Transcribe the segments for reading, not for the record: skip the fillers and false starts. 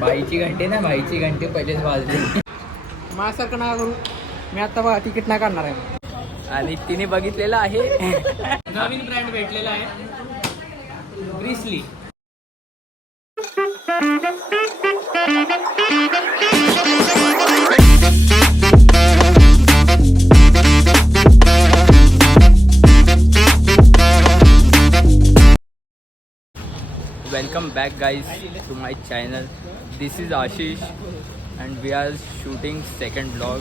भाईची घंटी ना, भाईची घंटी पहिलेच वाजली. माझ्यासारखं ना करू. मी आता बघा तिकीट नाही काढणार आहे. आणि तिने बघितलेलं आहे. नवीन ब्रँड भेटलेला आहे, ब्रिसली. Welcome back guys to my channel. This is Ashish and we are shooting second vlog.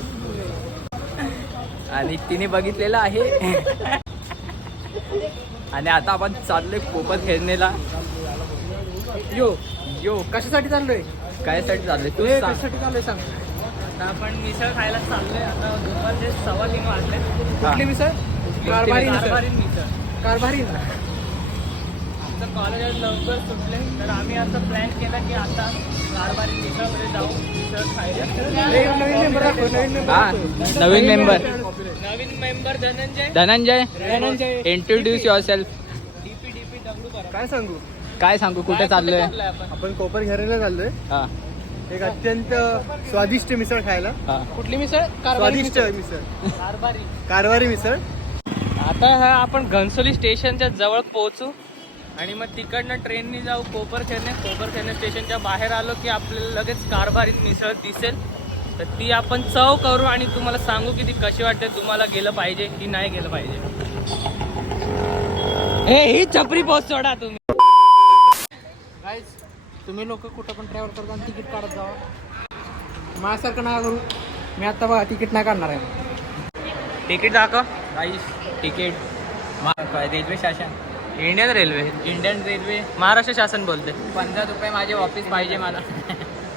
आणि तिने बघितलेलं आहे. आणि आता आपण चाललोय कोपर खेळणेला. यो यो कशासाठी चाललोय? कायसाठी चाललोय तू सांग. कशासाठी चाललोय सांग. आता आपण मिसळ खायला चाललोय. आता दुपारचे 3:15 वाजले. कुठली मिसळ? कारभारी मिसळ. कारभारी मिसळ. कारभारी. आमचं कॉलेज आज लवकर सुटले, तर आम्ही असं प्लॅन केला की आता कारभारी मिसळमध्ये जाऊ, मिसळ खायला. नवीन मेंबर दाखव. नवीन मेंबर नवीन member Dhananjay introduce yourself. DP Dagdu करा. काय सांगू? काय सांगू, कुठे चाललोय? आपण कोपर घरायला चाललोय. हा एक अत्यंत स्वादिष्ट मिसळ खायला. हा कुठली मिसळ? स्वादिष्ट मिसळ. कारभारी मिसळ. आता आपण घनसोली स्टेशनच्या जवळ पोहोचू आणि मग तिकडनं ट्रेननी जाऊ कोपर खेळणे स्टेशनच्या बाहेर आलो की आपल्याला लगेच कारभारी मिसळ दिसेल. तर ती आपण चव करू आणि तुम्हाला सांगू की ती कशी वाटते, तुम्हाला गेलं पाहिजे की नाही गेलं पाहिजे. ही छपरी पोच सोडा तुम्ही. गाईज, तुम्ही लोक कुठं पण ट्रॅव्हल करता आणि तिकीट काढत जावा. माझ्यासारखं ना करू. मी आता बघा तिकीट नाही काढणार आहे. तिकीट दाखव. गाईस तिकीट रेल्वे शासन, इंडियन रेल्वे महाराष्ट्र शासन बोलते. 15 रुपये माझे वापिस पाहिजे मला.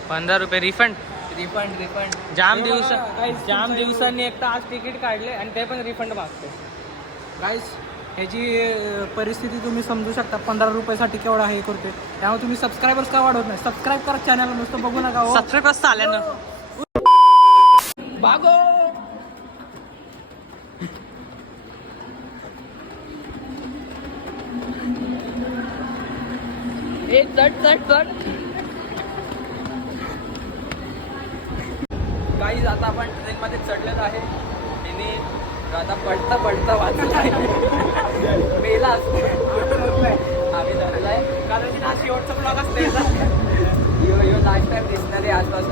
15 रुपये रिफंड. रिफंड जाम दिवसांनी एक तर आज तिकीट काढले आणि ते पण रिफंड मागते. गाईज, ह्याची परिस्थिती तुम्ही समजू शकता. 15 रुपयासाठी केवढा हे करतोय. त्यामुळे तुम्ही सबस्क्रायबर्स का वाढवत नाही? सबस्क्राईब करा चॅनल, नुसतं बघू नका. सबस्क्राईब असतं आल्यानं. भागो. चढ. गाईज, आता आपण ट्रेनमध्ये चढलेलो आहे. तिने आता पडता वाचला आहे. मेला असतो आम्ही धरलाय, कारण हा शेवटचा ब्लॉग असते. यो लास्ट टाइम दिसणार आहे आजपासून.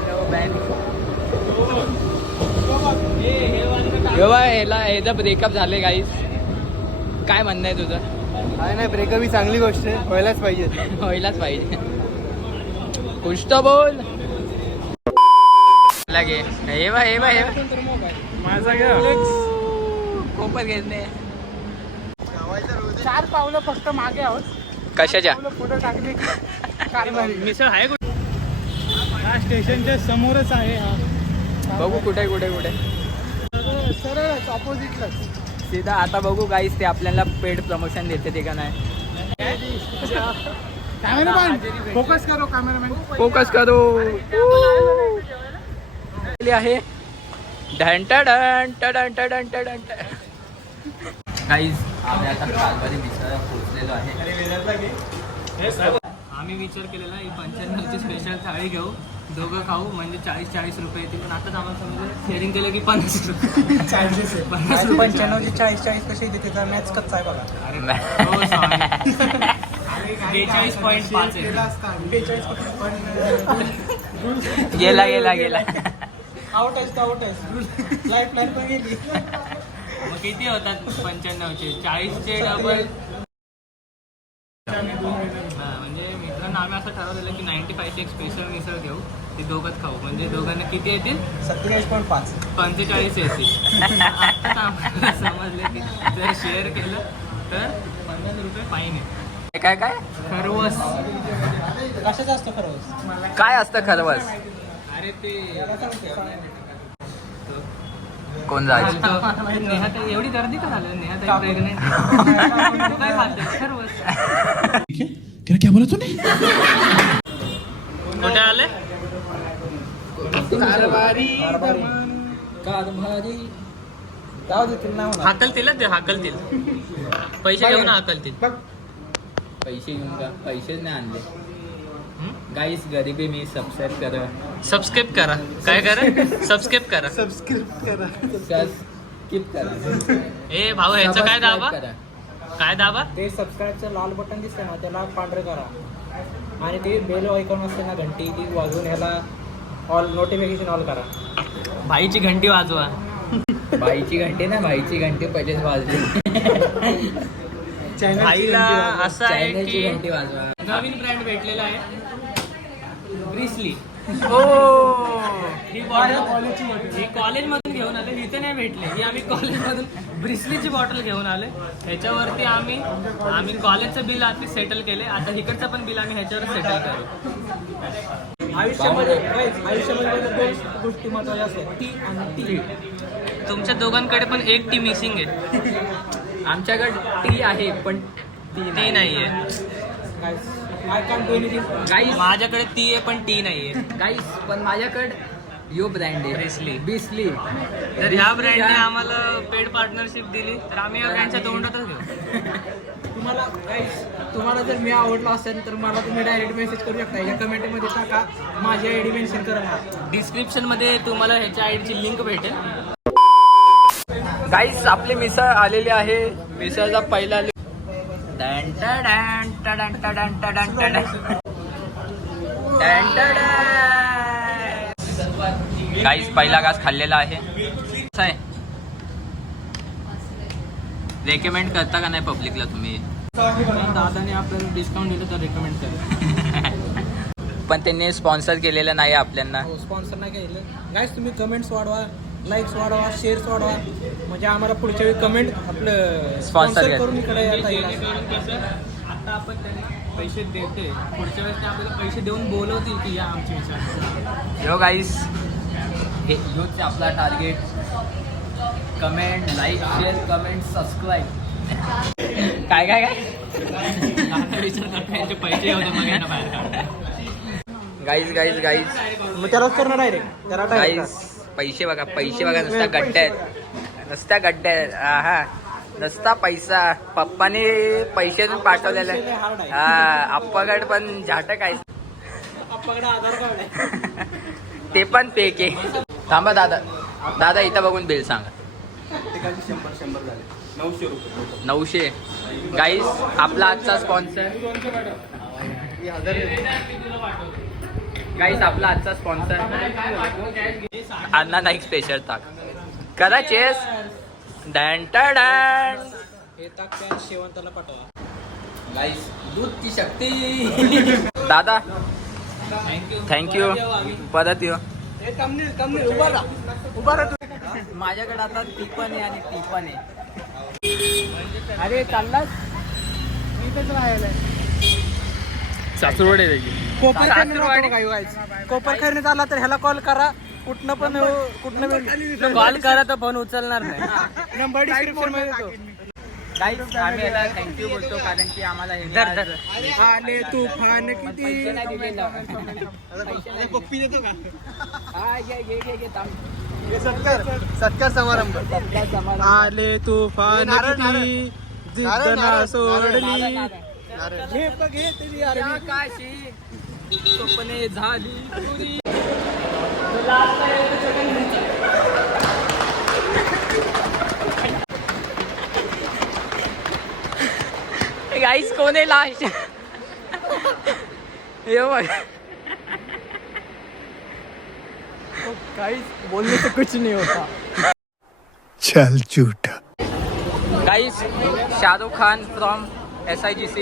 ह्याचा ब्रेकअप झाले गाईज. काय म्हणणं आहे तुझं? काय नाही, ब्रेकअप ही चांगली गोष्ट आहे, व्हायलाच पाहिजे. कुछ तो बोल. लागे हे बा माझा कोपर घेतले. 4 पावलं फक्त मागे आहोत. कशाच्या? पुढे टाकली कारभारी. मिसळ आहे कुठे? हा स्टेशनच्या समोरच आहे. हा बघू कुठे सरळच ऑपोजिटलाच. सीधा आता बघू गाईस, ते आपल्याला पेड प्रमोशन देते ते का नाही. कॅमेरामॅन फोकस करो. फोकस करो. आहे गाईज, आम्ही आता कारभारी मिसळला पोहोचलेलो आहे. आम्ही विचार केलेला ही 95ची स्पेशल थाळी घेऊ, दोघं खाऊ, म्हणजे 40 रुपये येतील. पण आता आम्हाला समजलं शेअरिंग केलं की 50 रुपये. 95ची 40 कशी येते त्याचा मॅच कच्चा आहे बघा. हो, sorry. 42.5 आहे. गेला. आउट आहे. लाईफ लाईन पण गेली. मग किती होतात 95चे? 40चे डबल. म्हणजे मित्रांनो आम्ही असं ठरवलेलं की 95ची एक स्पेशल मिसळ घेऊ, ते दोघंच खाऊ. म्हणजे दोघांना किती येतील? 47.5. 45 येतील. आता आम्हाला समजले की जर शेअर केलं तर 50 रुपये फाईन आहे. काय खरवस. कशाचं असतं खरं? काय असतं खरवस? अरे ते कोण जायचं? नेहा एवढी गर्दी का झालं? नेहा प्रेग्नेंट. काय खाते खरवस. क्या बोला तूने? कुठे आले? कारभारी जाऊ देतील ना. हाकलतीलच ते, हाकलतील. पैसे घेऊन हाकलतील. पैसे घेऊन का? पैसेच नाही आणले. गाईस गरिबी मी सबस्क्राईब करा. सबस्क्राईब करा. काय करा? सबस्क्राईब करा. स्किप करा. ए भाऊ ह्याचं काय दाबा? Subscribe करा. काय दाबा? ते सबस्क्राईबचं लाल बटन दिसतं ना त्याला पांढरं करा आणि ते बेल आयकॉन असते ना घंटी ती वाजवून ह्याला ऑल नोटिफिकेशन ऑल करा. भाईची घंटी वाजवा. भाईची घंटी ना भाईची घंटी पहिलेच वाजली. भाईला असं आहे चॅनलची की घंटी वाजवा. नवीन ब्रँड भेटलेला आहे ब्रिसली. ही कॉलेजमधून घेऊन आले. इथे नाही भेटले. ही आम्ही कॉलेजमधून ब्रिसलीची बॉटल घेऊन आले. ह्याच्यावरती आम्ही कॉलेजचं बिल आधी सेटल केले. आता इकडचं पण बिल आम्ही ह्याच्यावर सेटल करू. आयुष्यामध्ये दोन गोष्टी महत्त्वाच्या असतात टी आणि टी. तुमच्या दोघांकडे पण एक टी मिसिंग आहे. आमच्याकडे टी आहे पण टी नाहीये. I can do anything. Guys माझ्याकडे ती आहे पण टी नाहीये. गाईस पण माझ्याकडे यो ब्रँड आहे ब्रिसली. बिस्ली. जर ह्या ब्रँडने आम्हाला पेड पार्टनरशिप दिली तर आम्ही या ब्रँडच्या तोंडातच घेऊ. तुम्हाला जर मी आवडलो असेल तर मला तुम्ही डायरेक्ट मेसेज करू शकता. या कमेंटमध्ये टाका माझी आयडी मेन्शन करा. डिस्क्रिप्शन मध्ये तुम्हाला ह्याच्या आयडीची लिंक भेटेल. गाईस आपली मिसळ आलेली आहे. मिसळचा पहिला गाईस पहिला घास खाल्लेला आहे. कसं आहे रेकमेंड करता का नाही पब्लिकला तुम्ही? दादाने आपल्याला डिस्काउंट दिलं तर रेकमेंड करा. पण त्यांनी स्पॉन्सर केलेलं नाही आपल्याला. स्पॉन्सर नाही केलं. गाईस तुम्ही कमेंट्स वाढवा, लाईक्स वाढवा, शेअर्स वाढवा म्हणजे आम्हाला पुढच्या वेळी कमेंट आपलं Sponsor करून इकडे येता येईल. आता आपण त्यांना पैसे देते. पुढच्या वेळेस ते आपल्याला पैसे देऊन बोलवतील की या आमची विचार. यो गाईस हे योच आपला target. Comment like share comment subscribe. काय काय काय यांचे पैसे होते मग यांना बाहेर काढा. गाईज गाईज गाईज मग त्यालाच करणार डायरेक्ट. त्याला गाईज पैसे बघा नुसत्या गड्ड्या आहेत. नुसत्या गड्ड्या आहेत. हा नुसता पैसा. पप्पाने पैसे पाठवलेले. हा आप्पाकडे पण झाटक आहे. आपल्याकडे आधार कार्ड आहे. ते पण फेक आहे. थांबा दादा इथं बघून बिल सांगा. 900. गाईज आपला आजचा स्पॉन्सर. गाईज आपला आजचा स्पॉन्सर अण्णा नाईक स्पेशल ताक. करा चेस. Dan dan. हे ताक त्या शेवंताला पाठवा. गाईज दूध की शक्ती. दादा थँक्यू. परत येऊ. माझ्याकडे आता ती पण आहे आणि ती पण आहे. अरे चाललास मी इथेच राहायला. सासूरवाडी कोपरखैरणे आला तर ह्याला कॉल करा. कुठनं कॉल करा तर फोन उचलणार नाही. नंबर डिस्क्रिप्शन मध्ये देतो. गाईज आम्ही याला थँक्यू बोलतो कारण की आम्हाला हे आले तुफान किती. पैसे नाही दिलेलं. सत्कार समारंभ. आले तुफान किती जिद्द ना सोडली. काशी स्वप्ने झाली पुरी. गाईस कोण आहे लास्ट? ये बघ गाइस बोलने से कुछ नहीं होता. चल झूठा. Guys Shahrukh Khan from SIGC.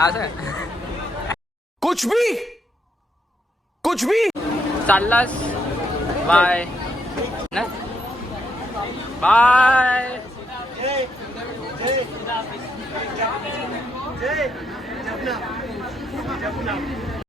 असं कुछ भी चाललास. Bye bye.